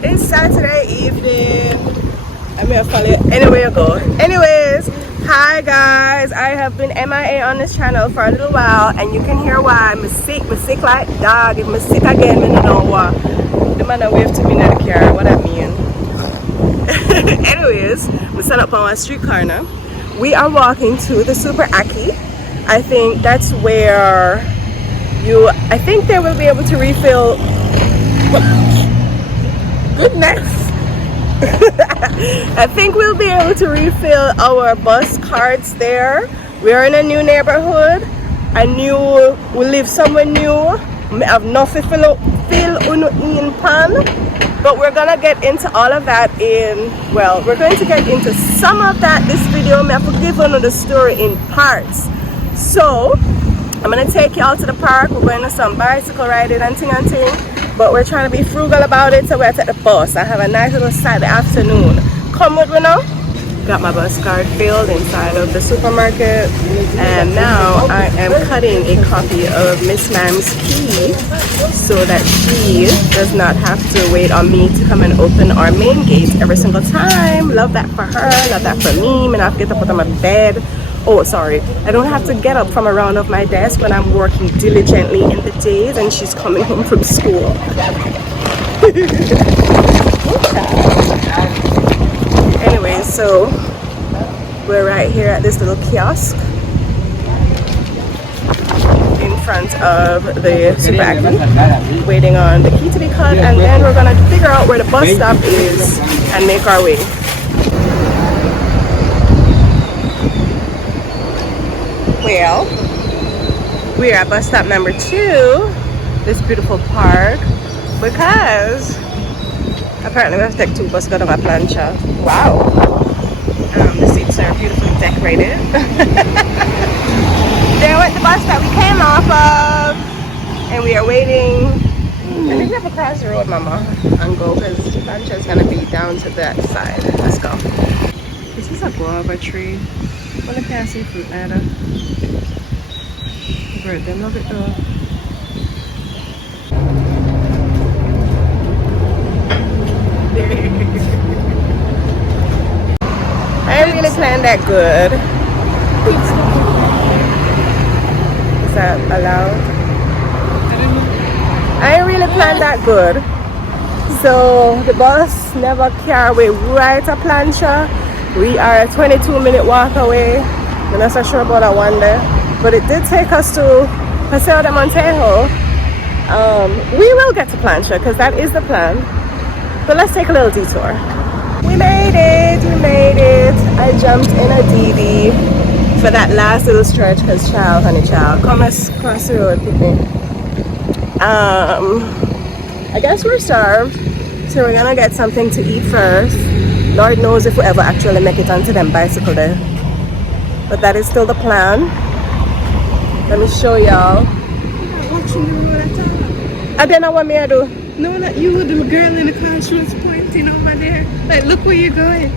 It's Saturday evening. I'm gonna follow you anywhere you go. Anyways, hi guys. I have been MIA on this channel for a little while, and you can hear why. I'm sick like dog. If I'm sick again, I don't know what. The man that wave to me in the car, what I mean. Anyways, we set up on a street corner. We are walking to the Super Aki. I think that's where I think they will be able to refill. Goodness. I think we'll be able to refill our bus cards there. We're in a new neighborhood. We live somewhere new. We have nothing fill in pan. But we're gonna get into all of that we're going to get into some of that this video. I have to give another story in parts. So I'm gonna take y'all to the park. We're going to some bicycle riding and ting. But we're trying to be frugal about it, so we're at the bus. I have a nice little Saturday afternoon. Come with me now. Got my bus card filled inside of the supermarket, and now I am cutting a copy of Miss Mam's key so that she does not have to wait on me to come and open our main gate every single time. Love that for her, love that for me. I'm gonna have to get up out of my bed. Oh, sorry. I don't have to get up from around of my desk when I'm working diligently in the days and she's coming home from school. Anyway, so we're right here at this little kiosk in front of the Super Aki, waiting on the key to be cut, and then we're gonna figure out where the bus stop is and make our way. Well, we are at bus stop number 2, this beautiful park, because apparently we have to take 2 buses to a plancha. Wow. The seats are beautifully decorated. There went the bus that we came off of, and we are waiting. I think we have to cross the road, Mama, and go, because the plancha is going to be down to that side. Let's go. This is a guava tree. Well, I can't see fruit either. Bird, them love it though. I ain't really playing that good. Is that allowed? I ain't really playing that good. So the bus never carry away right a plancha. We are a 22-minute walk away. I'm not so sure about that one day. But it did take us to Paseo de Montejo. We will get to Plancha because that is the plan. But let's take a little detour. We made it. I jumped in a DD for that last little stretch because honey child, come let's cross the road with me. I guess we're starved, so we're gonna get something to eat first. Lord knows if we ever actually make it onto them bicycle there. But that is still the plan. Let me show y'all. Watching the road at all. I don't know what me I do. No, that you, the girl in the car, she was pointing over there. Like, look where you're going.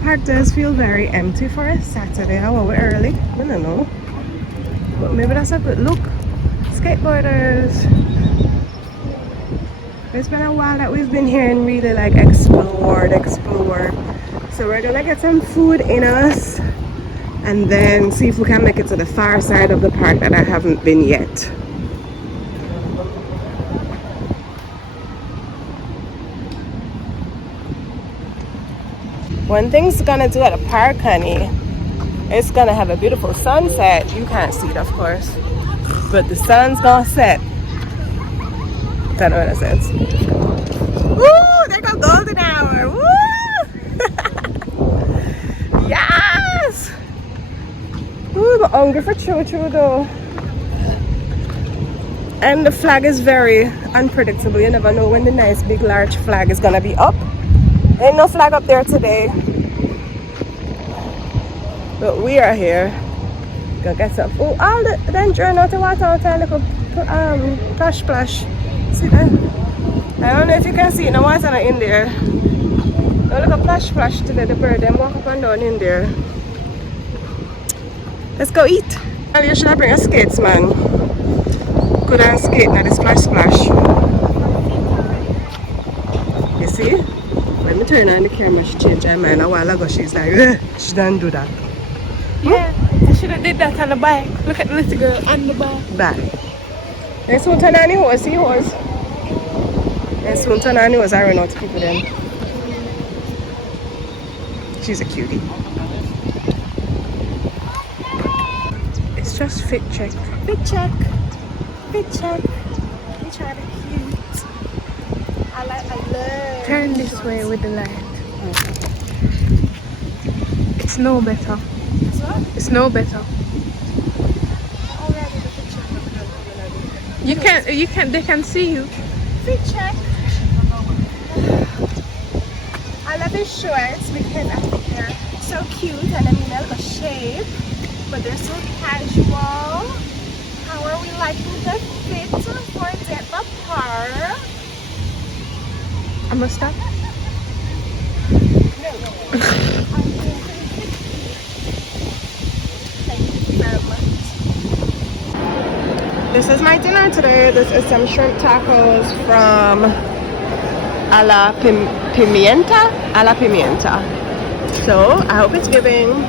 Park does feel very empty for a Saturday. How we're early? I don't know. But maybe that's a good look. Skateboarders. It's been a while that we've been here and really like explored. So we're gonna get some food in us and then see if we can make it to the far side of the park that I haven't been yet. One thing's gonna do at the park, honey, it's gonna have a beautiful sunset. You can't see it, of course, but the sun's gonna set. Don't know what that says. Woo! There goes golden hour. Woo! Yes! Ooh, I'm hungry for choo-choo though. And the flag is very unpredictable. You never know when the nice big large flag is gonna be up. Ain't no flag up there today. But we are here. Go get some. Oh, all the then drain out the water out there, little splash. See that? I don't know if you can see it. No water in there. No little splash to the bird. Them walk up and down in there. Let's go eat. Well, you should have bring a skates, man. Could I skate now the splash. You see? When me turn on the camera, she changed her mind a while ago. She's like, she don't do that. Yeah, I should have did that on the bike. Look at the little girl on the bike. Bye. Let's soon turn on the horse. See horse. Let's soon turn on the horse. I run out to people then. She's a cutie. It's just fit check. Fit check. Fit check. You try to cute. I love. Turn this way with the light. It's no better. It's no better. You can't, they can see you. Fit check. I love his shorts because I think they're so cute and I mean a little shape, but they're so casual. How are we liking the fit for the park? I'm gonna stop. No. Thank you very much. This is my dinner today. This is some shrimp tacos from a la pimienta. So I hope it's giving.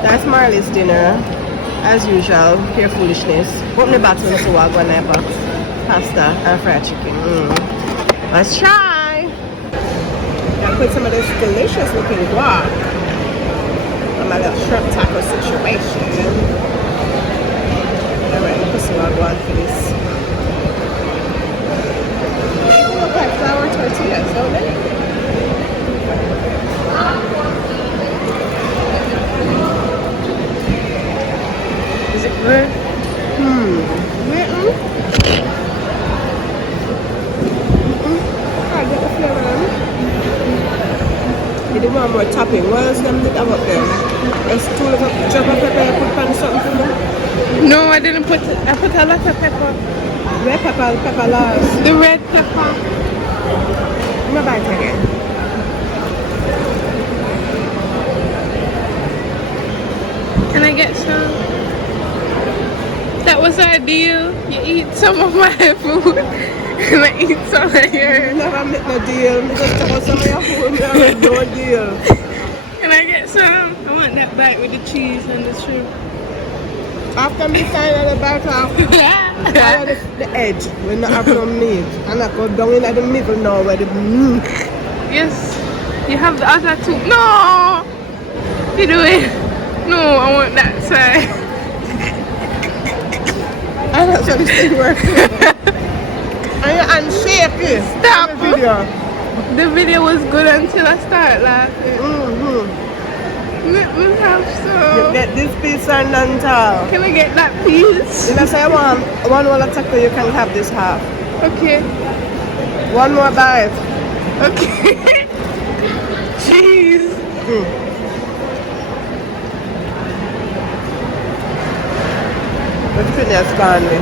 That's Marley's dinner. As usual, pure foolishness. Open the bottle of the wagwan pasta and fried chicken. Let's try. Gotta put some of this delicious looking guac on my little shrimp taco situation. Alright, put some wagwan for this. They look like flour tortillas, don't they? Is it good? I get the flavor. You did want more topping. What else them did have up there? There's two little chop of pepper you put on something for them? No, I didn't put it. I put a lot of pepper. Red pepper last. The red pepper. I'm gonna buy it again. Can I get some? That was our deal. You eat some of my food and I eat some of yours. Never make no deal. Just talk about some of your food. Never no deal. Can I get some? I want that bite with the cheese and the shrimp. After me sign on the back off, the edge, we not have no meat. And I go down in the middle now where the meat. Yes, you have the other two. No! You do it. No, I want that side. And that's how this thing works. And you're unshaky. Stop. The video. The video was good until I started laughing. Let me have some. You get this piece and then tall. Can I get that piece? You know, say one more taco, you can have this half. Okay. One more bite. Okay. Jeez. But you couldn't expand me.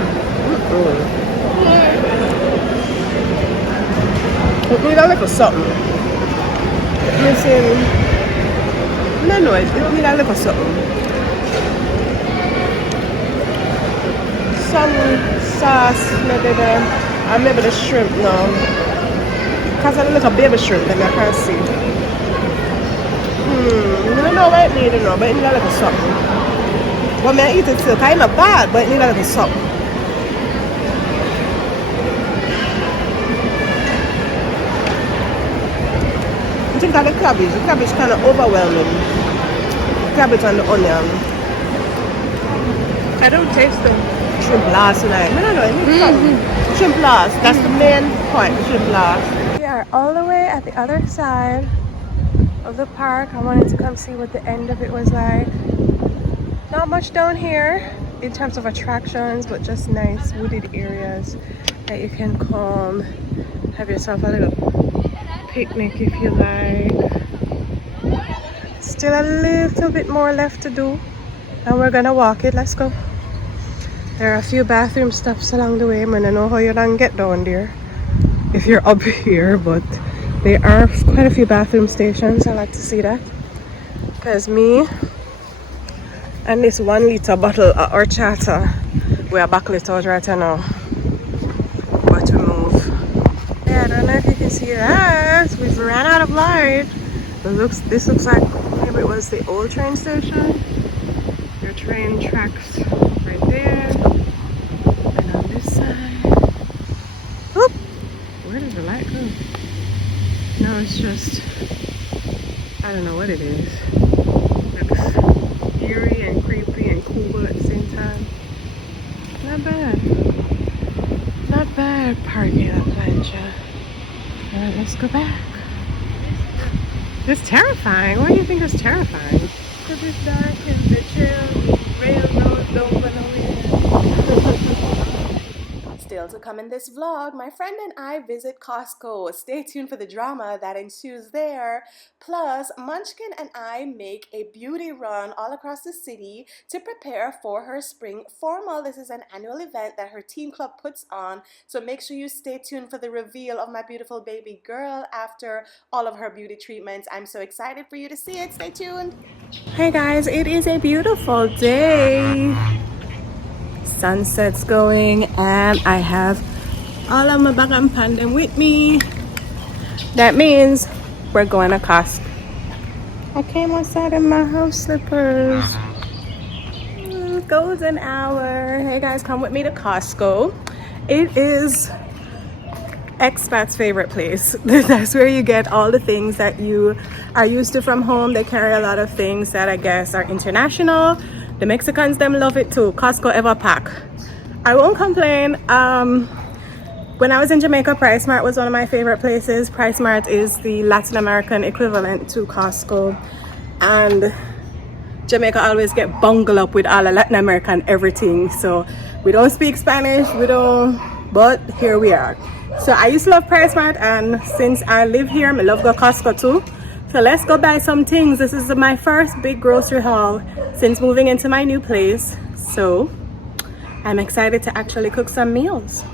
It need a little something. You see? No, it need a little something. Some sauce, maybe and maybe the shrimp now. Because I look a baby shrimp, then I can't see. I don't know what it needs, but it need a little something. But I eat it still, because it's not bad, but it need a little something. I think that the cabbage kind of overwhelming. Cabbage and the onion. I don't taste them. Shrimp last tonight. I don't know, it needs something. Shrimp last, that's the main point, shrimp last. We are all the way at the other side of the park. I wanted to come see what the end of it was like. Not much down here in terms of attractions, but just nice wooded areas that you can come, have yourself a little picnic if you like. Still a little bit more left to do and we're gonna walk it. Let's go. There are a few bathroom stops along the way. I don't know how you can get down there if you're up here, but there are quite a few bathroom stations. I like to see that because me and this 1 liter bottle of horchata, we are backlit out right now, but we move. Yeah, I don't know if you can see that. We we ran out of light. This looks like maybe it was the old train station. Your train tracks right there. And on this side. Whoop! Where did the light go? No, it's just, I don't know what it is. Looks eerie and creepy and cool at the same time. Not bad. Not bad, parking adventure. Alright, let's go back. It's terrifying. Why do you think it's terrifying? Because it's dark and the railroad don't go nowhere. Still to come in this vlog, my friend and I visit Costco. Stay tuned for the drama that ensues there. Plus, Munchkin and I make a beauty run all across the city to prepare for her spring formal. This is an annual event that her teen club puts on, so make sure you stay tuned for the reveal of my beautiful baby girl after all of her beauty treatments. I'm so excited for you to see it. Stay tuned. Hey guys, it is a beautiful day. Sunset's going and I have all of my bag and pan with me. That means we're going to Costco. I came outside in my house slippers. Golden hour. Hey guys, come with me to Costco. It is expat favorite place. That's where you get all the things that you are used to from home. They carry a lot of things that I guess are international. The Mexicans, them love it too. Costco ever pack. I won't complain. When I was in Jamaica, PriceSmart was one of my favorite places. PriceSmart is the Latin American equivalent to Costco. And Jamaica always get bungled up with all the Latin American everything. So we don't speak Spanish, but here we are. So I used to love PriceSmart, and since I live here, I love go Costco too. So let's go buy some things. This is my first big grocery haul since moving into my new place. So I'm excited to actually cook some meals.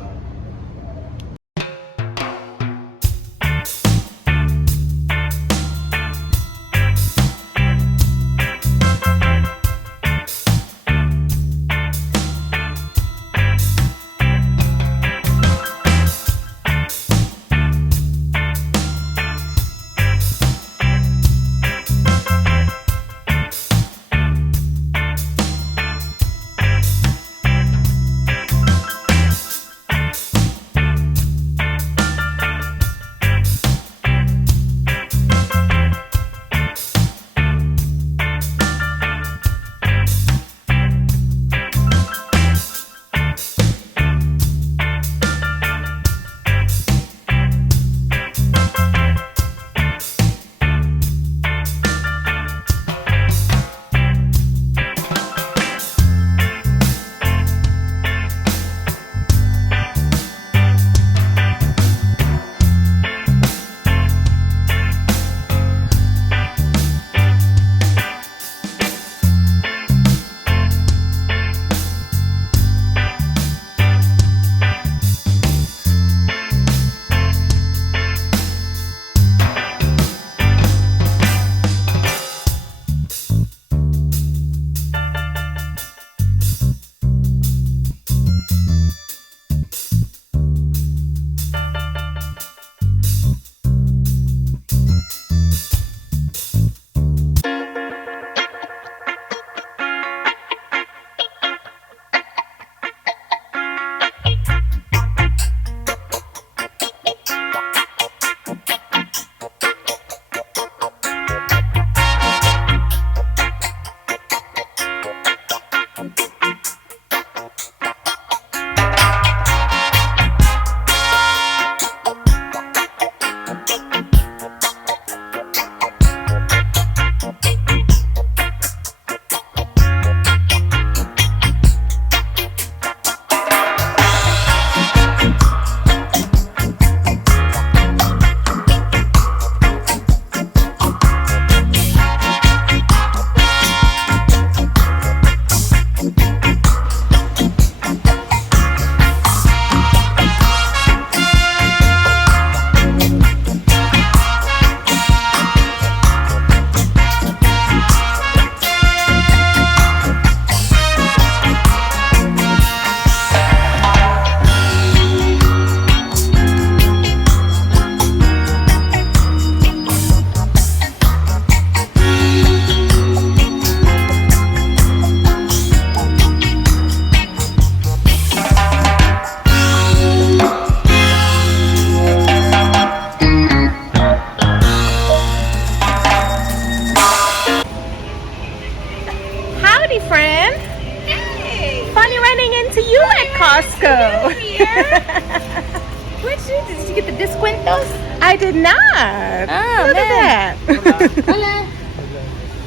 I did not. Oh, Look man. at that.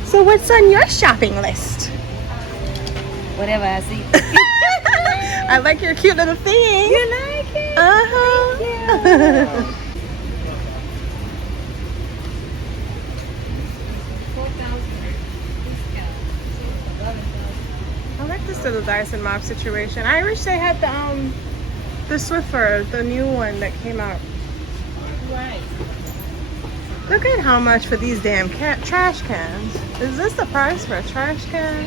So what's on your shopping list? Whatever I see. I like your cute little thing. You like it? Uh-huh. I like this little Dyson mop situation. I wish they had the Swiffer, the new one that came out. Right. Look at how much for these damn trash cans. Is this the price for a trash can?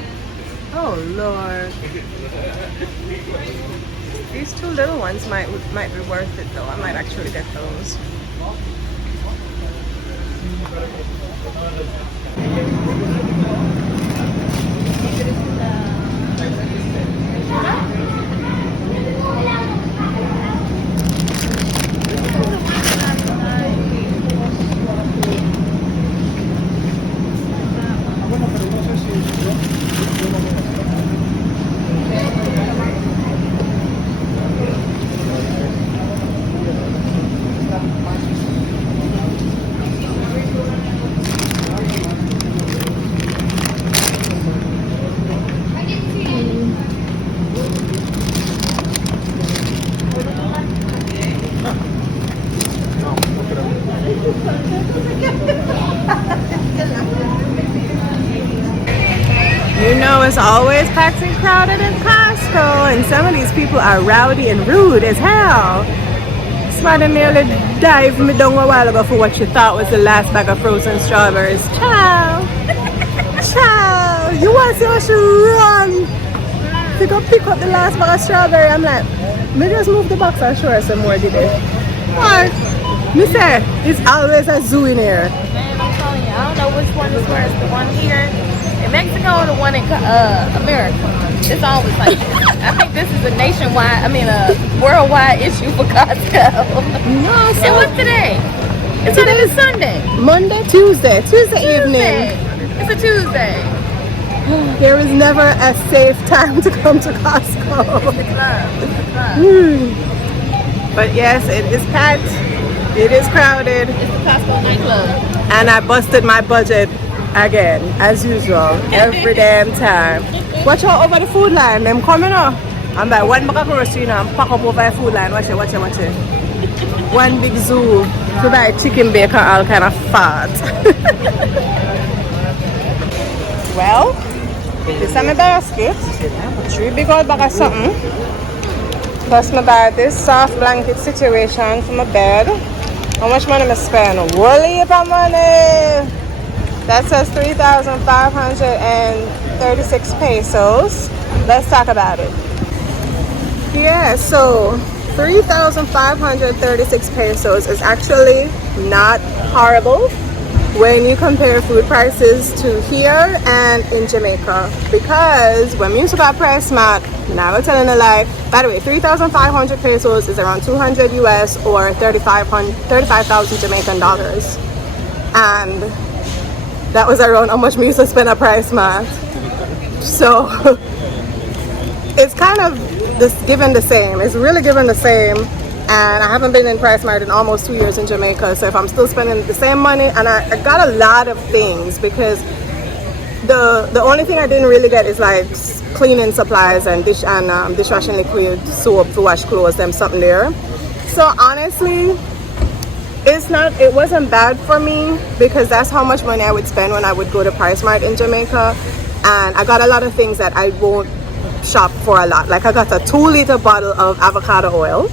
Oh Lord. These two little ones might be worth it though. I might actually get those. You know it's always packed and crowded in Costco, and some of these people are rowdy and rude as hell. Somebody nearly dived me down a while ago for what you thought was the last bag of frozen strawberries. Ciao! Ciao! You want to see how she run? To go pick up the last bag of strawberry. I'm like, maybe just move the box and show her some more, did it? What? Me say, it's always a zoo in here. Man, I'm telling you, I don't know which one is worse. The one here in Mexico or the one in America. It's always like I think this is a nationwide, a worldwide issue for Costco. No, so And what's today? It's not even Sunday. Monday, Tuesday evening. It's a Tuesday. There is never a safe time to come to Costco. It's the club. But yes, it is packed. It is crowded. It's the Costco nightclub. And I busted my budget again, as usual, every damn time. Watch out over the food line. Them coming up. I'm like, one bag of grocery now. I'm pack up over the food line. Watch it. One big zoo to buy chicken bacon, all kind of fat. Well, this is my basket. 3 big old bag of something. Plus I buy this soft blanket situation for my bed. How much money I spend? Whole heap of money. That says 3,536 pesos. Let's talk about it. Yeah, so 3,536 pesos is actually not horrible when you compare food prices to here and in Jamaica, because when we used to buy price mat, now we're telling a lie. By the way, 3,500 pesos is around 200 US or 35,000 Jamaican dollars, and that was around how much we used to spend a price mat. So it's kind of given the same. It's really given the same. And I haven't been in Price Mart in almost 2 years in Jamaica. So if I'm still spending the same money, and I got a lot of things, because the only thing I didn't really get is like cleaning supplies and dishwashing liquid, soap to wash clothes, them something there. So honestly, it wasn't bad for me, because that's how much money I would spend when I would go to Price Mart in Jamaica. And I got a lot of things that I won't shop for a lot. Like I got a 2-liter bottle of avocado oil,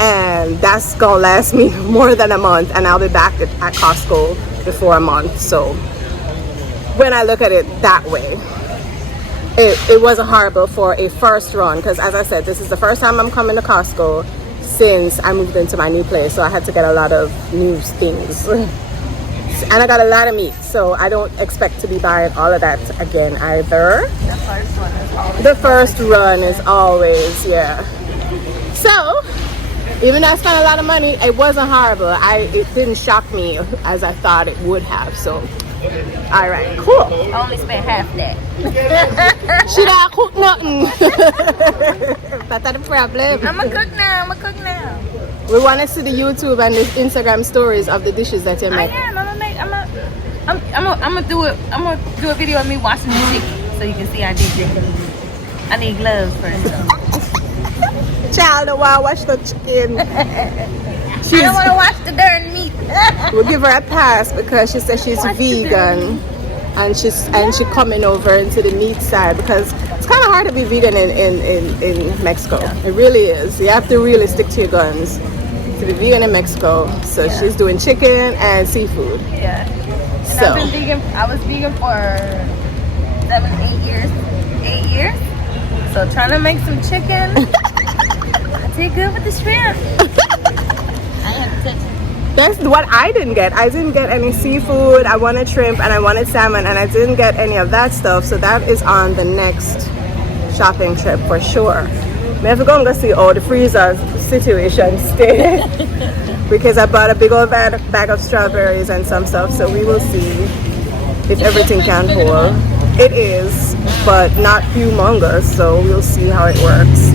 and that's gonna last me more than a month, and I'll be back at Costco before a month. So when I look at it that way, it wasn't horrible for a first run, because as I said, this is the first time I'm coming to Costco since I moved into my new place, so I had to get a lot of new things. And I got a lot of meat, so I don't expect to be buying all of that again either. The first run is always, yeah. So even though I spent a lot of money, it wasn't horrible. It didn't shock me as I thought it would have. So, all right, cool. I only spent half that. She don't cook nothing. That's the problem. I'm a cook now. We want to see the YouTube and the Instagram stories of the dishes that you make. I am. I'm gonna do it. I'm gonna do a video of me washing the chicken so you can see I did it. I need gloves first. Child, don't want to wash the chicken. I don't want to wash the darn meat. We'll give her a pass because she says she's vegan, and she coming over into the meat side because it's kind of hard to be vegan in Mexico. It really is. You have to really stick to your guns to be vegan in Mexico. So she's doing chicken and seafood. Yeah. And So I've been vegan. I was vegan for 8 years. 8 years. So trying to make some chicken. I did good with the shrimp. I had to touch it. that's what I didn't get. I didn't get any seafood. I wanted shrimp and I wanted salmon, and I didn't get any of that stuff. So that is on the next shopping trip for sure. We have to go and go see all the freezer situation stay because I bought a big old bag of strawberries and some stuff. So we will see if everything can hold. It is, but not humongous. So we'll see how it works.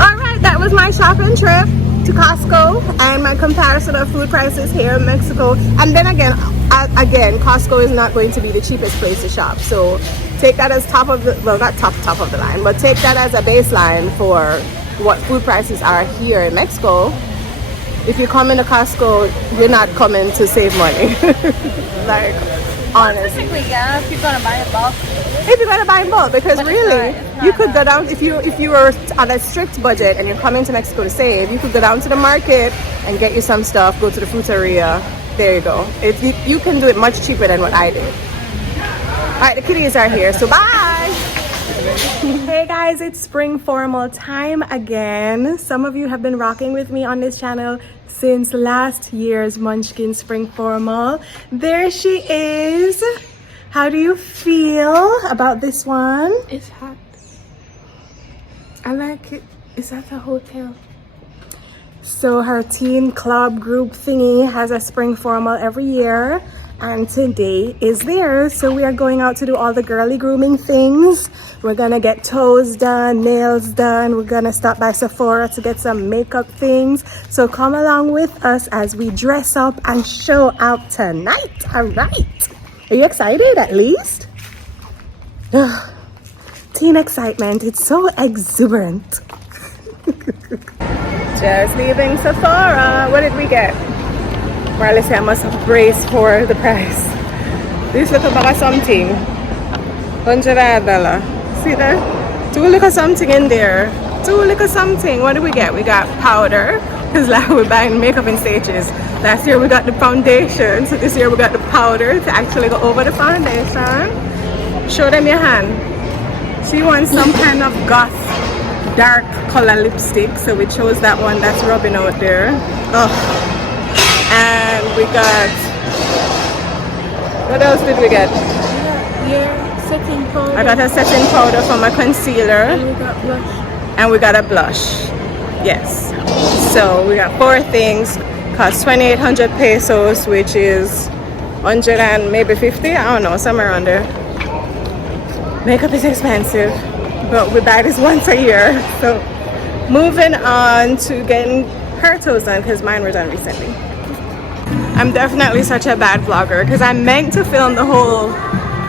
All right, that was my shopping trip to Costco and my comparison of food prices here in Mexico. And then again, Costco is not going to be the cheapest place to shop. So take that as top of the, well, not top of the line, but take that as a baseline for what food prices are here in Mexico. If you come into Costco, you're not coming to save money. Like, honestly. Typically, yeah, if you're gonna buy a bulk. If you're gonna buy in bulk, because But really, it's not you could go down if you were on a strict budget and you're coming to Mexico to save. You could go down to the market and get you some stuff. Go to the fruteria. There you go. You can do it much cheaper than what I did. All right, the kitties are here, so bye. Hey guys, it's spring formal time again. Some of you have been rocking with me on this channel since last year's Munchkin spring formal. There she is. How do you feel about this one? It's hot. I like it. It's at the hotel. So her teen club group thingy has a spring formal every year, and today is theirs. So we are going out to do all the girly grooming things. We're gonna get toes done, nails done. We're gonna stop by Sephora to get some makeup things. So come along with us as we dress up and show out tonight. All right. Are you excited at least? Teen excitement. It's so exuberant. Just leaving Sephora. What did we get? Marley said I must have braced for the price. This little bag of something. $100. See that? 2 little something in there. 2 little something. What did we get? We got powder. Because like we're buying makeup in stages. Last year we got the foundation. So this year we got the powder to actually go over the foundation. Show them your hand. She wants some kind of goth dark color lipstick, so we chose that one that's rubbing out there. And we got, what else did we get? Yeah, setting powder. I got a setting powder for my concealer, And we got blush. and we got a blush. Yes, so we got 4 things. Cost 2,800 pesos, which is 100 and maybe 50, I don't know, somewhere around there. Makeup is expensive, but we buy this once a year. So moving on to getting her toes done because mine were done recently. I'm definitely such a bad vlogger because I meant to film the whole,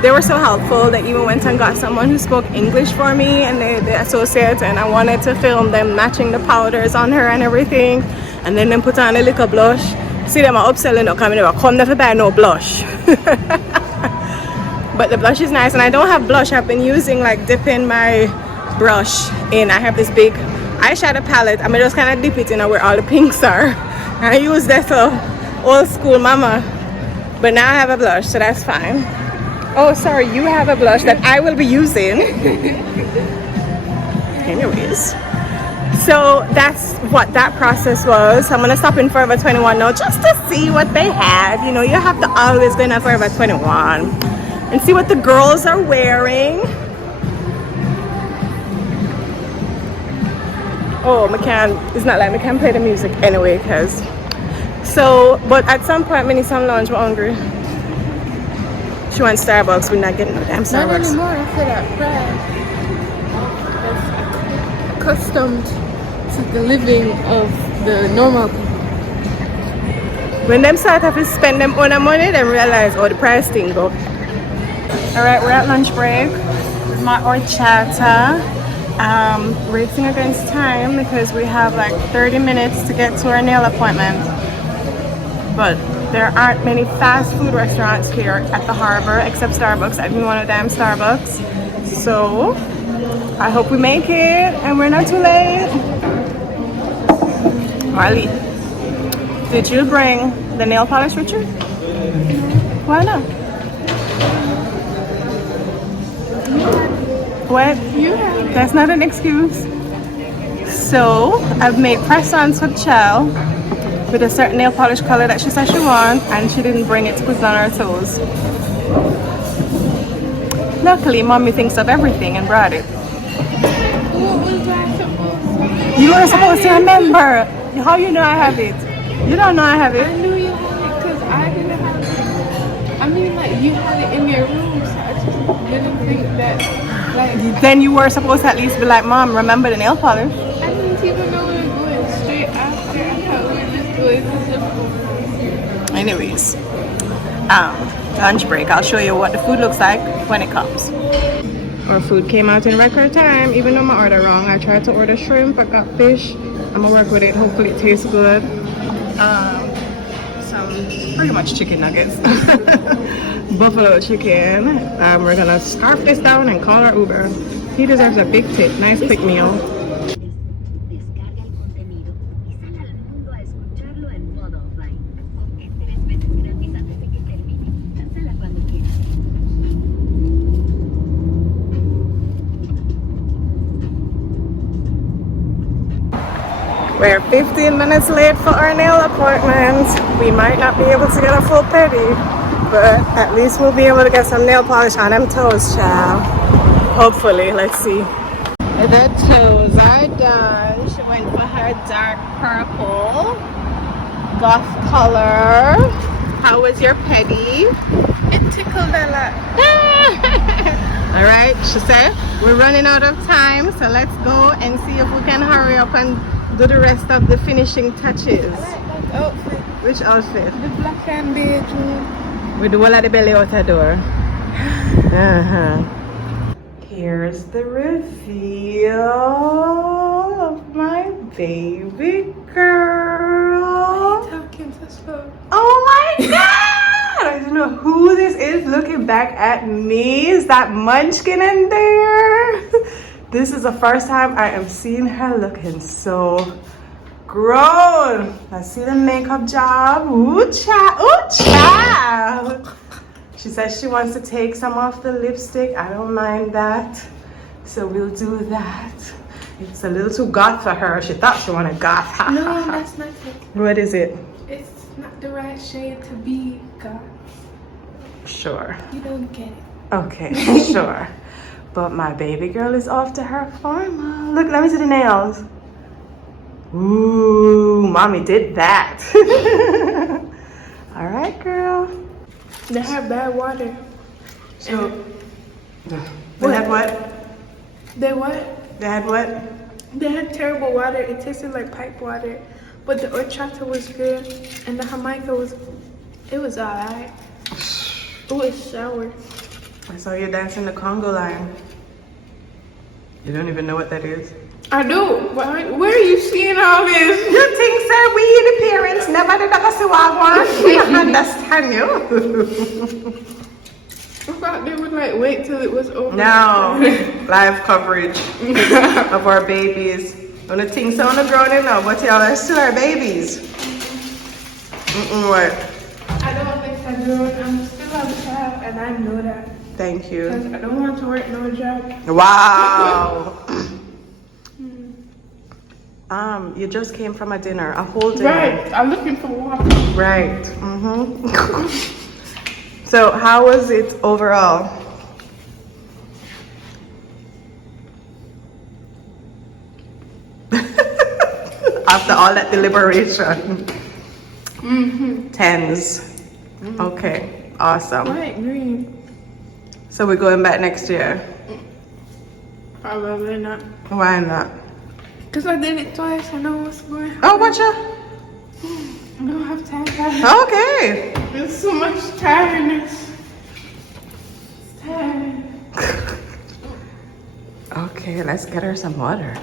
they were so helpful. They even went and got someone who spoke English for me, and the associate, and I wanted to film them matching the powders on her and everything, and then put on a little blush. See them are upselling up coming over, come never buy no blush. But the blush is nice, and I don't have blush. I've been using like dipping my brush in. I have this big eyeshadow palette. I'm just kind of dip it in where all the pinks are. And I use that old school mama, but now I have a blush, so that's fine. Oh, sorry, you have a blush that I will be using. Anyways, so that's what that process was. I'm gonna stop in Forever 21 now just to see what they had. You know, you have to always go in Forever 21 and see what the girls are wearing. Oh, it's not like I can play the music anyway, because so, but at some point when it's on lunch, we're hungry. She wants Starbucks. We're not getting no damn Starbucks. Not anymore after that price. That's accustomed to the living of the normal. When them start have to spend them own money, then realize the price thing go. Alright, we're at lunch break with my horchata. Racing against time because we have like 30 minutes to get to our nail appointment. But there aren't many fast food restaurants here at the harbor except Starbucks. I didn't want a damn Starbucks. So I hope we make it and we're not too late. Marley, did you bring the nail polish with you? Why not? What? That's not an excuse. So I've made press-ons for the child with a certain nail polish color that she said she wants, and she didn't bring it to put on her toes. Luckily, mommy thinks of everything and brought it. What was I supposed to? You were supposed to remember. How you know I have it? You don't know I have it. I knew you had it because I didn't have it. I mean, like, you had it in your room, so I just didn't think that, like... Then you were supposed to at least be like, Mom, remember the nail polish? I didn't even know we were going straight after. I thought we were just going to simple. Anyways, lunch break. I'll show you what the food looks like when it comes. Our food came out in record time, even though my order wrong. I tried to order shrimp, I got fish. I'm gonna work with it, hopefully it tastes good. Some pretty much chicken nuggets. Buffalo chicken. We're gonna scarf this down and call our Uber. He deserves a big tip, nice quick meal. We're 15 minutes late for our nail appointment. We might not be able to get a full pedi, but at least we'll be able to get some nail polish on them toes, child. Hopefully, let's see. The toes are done. She went for her dark purple goth color. How was your pedi? It tickled a lot. All right, she said we're running out of time, so let's go and see if we can hurry up and do the rest of the finishing touches. I like that outfit. Which outfit? The black and beige one. With the wall of the belly out the door. Here's the reveal of my baby girl. Talking to slow. Oh my god! I don't know who this is looking back at me. Is that Munchkin in there? This is the first time I am seeing her looking so grown. Let's see the makeup job. Ooh, child. Ooh, child. She says she wants to take some off the lipstick. I don't mind that. So we'll do that. It's a little too goth for her. She thought she wanted goth. No, that's not it. What is it? It's not the right shade to be goth. Sure. You don't get it. Okay, sure. But my baby girl is off to her formal. Look, let me see the nails. Ooh, mommy did that. All right, girl. They have bad water. So, they had what? They what? They had what? They had terrible water. It tasted like pipe water. But the horchata was good. And the Jamaica was, it was alright. It was sour. I saw you dancing the Congo line. You don't even know what that is? I do. Where are you seeing all this? You think, sir, we the parents never did that see what I want? We understand you. I thought they would like wait till it was over. No, live coverage of our babies. On the things on the ground, you know, but y'all are still our babies. What? I don't think I'm grown. I'm still a child, and I know that. Thank you. Because I don't want to work no job. Wow. You just came from a dinner, a whole dinner. Right. I'm looking for water. Right. So, how was it overall? After all that deliberation. 10s. Okay. Awesome. Light green. So we're going back next year? Probably not. Why not? Cause I did it twice. I know what's going on. Oh, watcha. I don't have time for that. Okay. There's so much tiredness. It's tiring. Okay, let's get her some water.